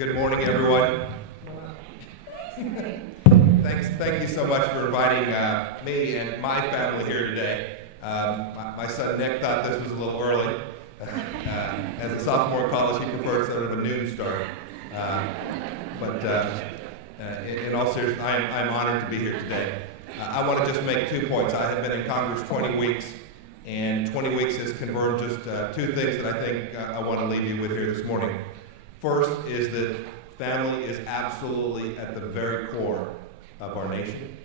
Good morning, everyone. Thank you so much for inviting me and my family here today. My son Nick thought this was a little early. As a sophomore in college, he preferred sort of a noon start. In all seriousness, I'm honored to be here today. I want to just make 2 points. I have been in Congress 20 weeks, and 20 weeks has confirmed just 2 things that I think I want to leave you with here this morning. First is that family is absolutely at the very core of our nation.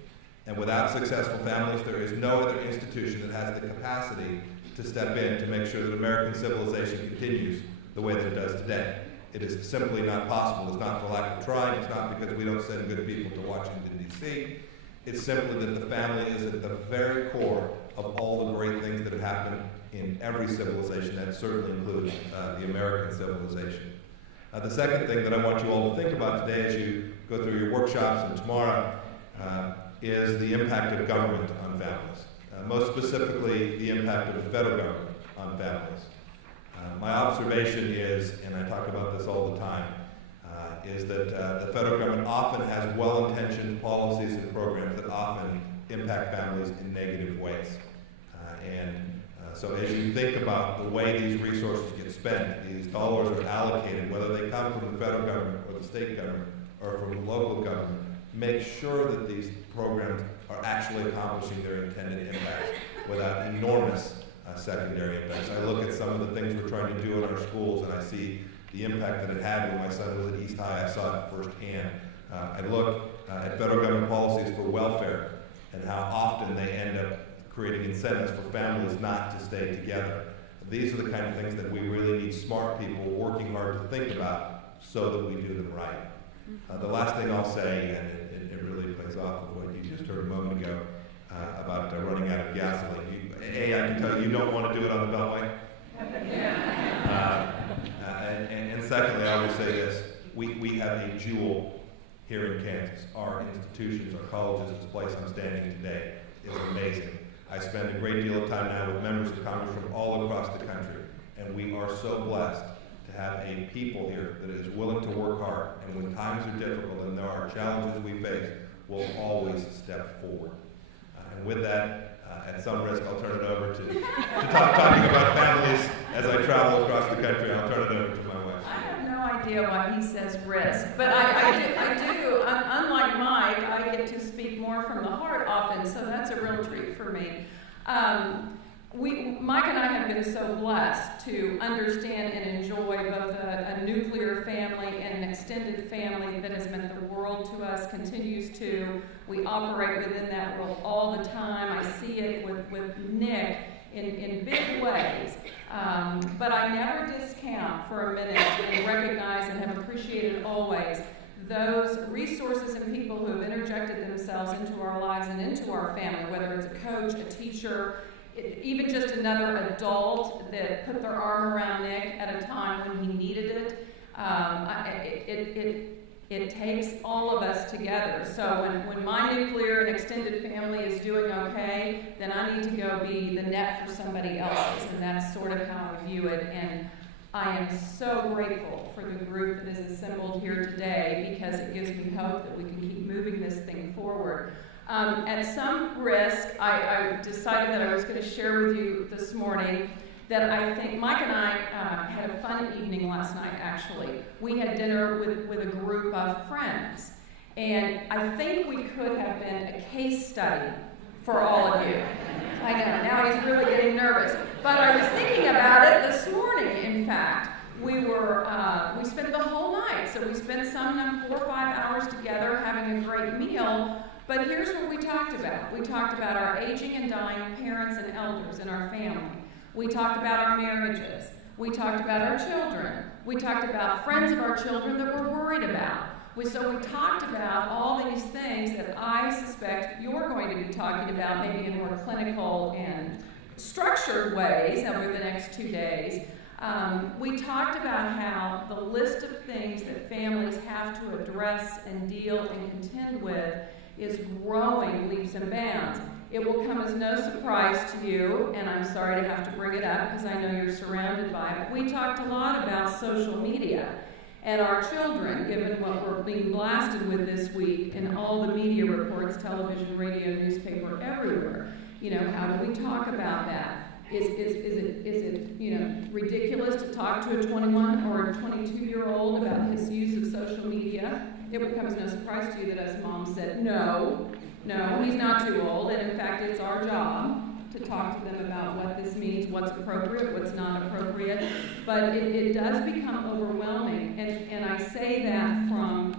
And without successful families, there is no other institution that has the capacity to step in to make sure that American civilization continues the way that it does today. It is simply not possible. It's not for lack of trying. It's not because we don't send good people to Washington, D.C. It's simply that the family is at the very core of all the great things that have happened in every civilization. That certainly includes the American civilization. The second thing that I want you all to think about today as you go through your workshops and tomorrow is the impact of government on families. Most specifically, the impact of the federal government on families. My observation is, and I talk about this all the time, is that the federal government often has well-intentioned policies and programs that often impact families in negative ways. So as you think about the way these resources get spent, these dollars are allocated, whether they come from the federal government or the state government or from the local government, make sure that these programs are actually accomplishing their intended impacts without enormous secondary impacts. I look at some of the things we're trying to do in our schools, and I see the impact that it had when my son was at East High. I saw it firsthand. I look at federal government policies for welfare and how often they end up creating incentives for families not to stay together. These are the kind of things that we really need smart people working hard to think about so that we do them right. The last thing I'll say, and it really plays off of what you just heard a moment ago about running out of gasoline. I can tell you don't want to do it on the Beltway. And secondly, I will say this. We have a jewel here in Kansas. Our institutions, our colleges, this place I'm standing today is amazing. I spend a great deal of time now with members of Congress from all across the country, and we are so blessed to have a people here that is willing to work hard, and when times are difficult and there are challenges we face, will always step forward. And with that, at some risk, I'll turn it over to talking about families as I travel across the country. I'll turn it over to my wife. I have no idea why he says risk, but I do. Unlike Mike, I get to speak more from the heart often, so that's a real treat for me. Mike and I have been so blessed to understand and enjoy both a nuclear family and an extended family that has meant the world to us, continues to. We operate within that world all the time. I see it with Nick in big ways. But I never discount for a minute and recognize and have appreciated always those resources and people who have interjected themselves into our lives and into our family, whether it's a coach, a teacher, even just another adult that put their arm around Nick at a time when he needed it. It takes all of us together. So when my nuclear and extended family is doing okay, then I need to go be the net for somebody else's, and that's sort of how I view it. And I am so grateful for the group that is assembled here today because it gives me hope that we can keep moving this thing forward. At some risk, I decided that I was going to share with you this morning that I think Mike and I had a fun evening last night, actually. We had dinner with a group of friends, and I think we could have been a case study for all of you. I know, now he's really getting nervous. But I was thinking about it this morning, in fact. We spent the whole night, so we spent some 4 or 5 hours together having a great meal. But here's what we talked about. We talked about our aging and dying parents and elders in our family. We talked about our marriages. We talked about our children. We talked about friends of our children that we're worried about. So we talked about all these things that I suspect you're going to be talking about maybe in more clinical and structured ways over the next 2 days. We talked about how the list of things that families have to address and deal and contend with is growing leaps and bounds. It will come as no surprise to you, and I'm sorry to have to bring it up because I know you're surrounded by it. We talked a lot about social media And our children, given what we're being blasted with this week in all the media reports, television, radio, newspaper, everywhere, how do we talk about that? Is it ridiculous to talk to a 21 or a 22-year-old about his use of social media? It becomes no surprise to you that us moms said, no, he's not too old, and in fact it's our job to talk to them about what this means, what's appropriate, what's not appropriate. But it does become overwhelming, and I say that from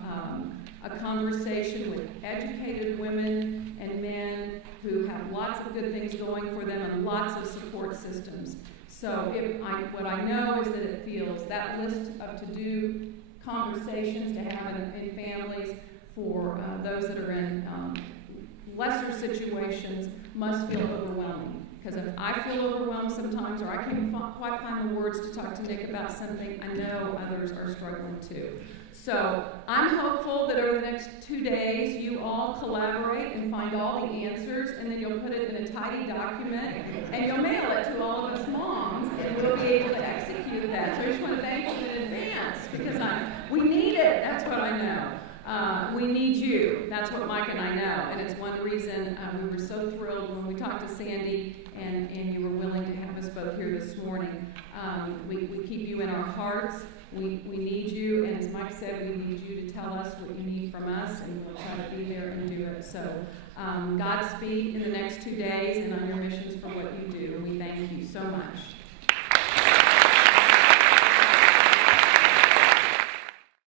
a conversation with educated women and men who have lots of good things going for them and lots of support systems. So what I know is that it feels that list of to-do conversations to have in families for those that are in lesser situations must feel overwhelming. Because if I feel overwhelmed sometimes, or I can't quite find the words to talk to Nick about something, I know others are struggling too. So I'm hopeful that over the next 2 days, you all collaborate and find all the answers, and then you'll put it in a tidy document, and you'll mail it to all of us moms, and we'll be able to execute that. So I just want to thank you in advance, because we need it. That's what I know. We need you. That's what Mike and I know. And it's one reason we were so thrilled when we talked to Sandy and you were willing to have us both here this morning. We keep you in our hearts. We need you. And as Mike said, we need you to tell us what you need from us, and we'll try to be there and do it. So Godspeed in the next 2 days and on your missions for what you do. We thank you so much.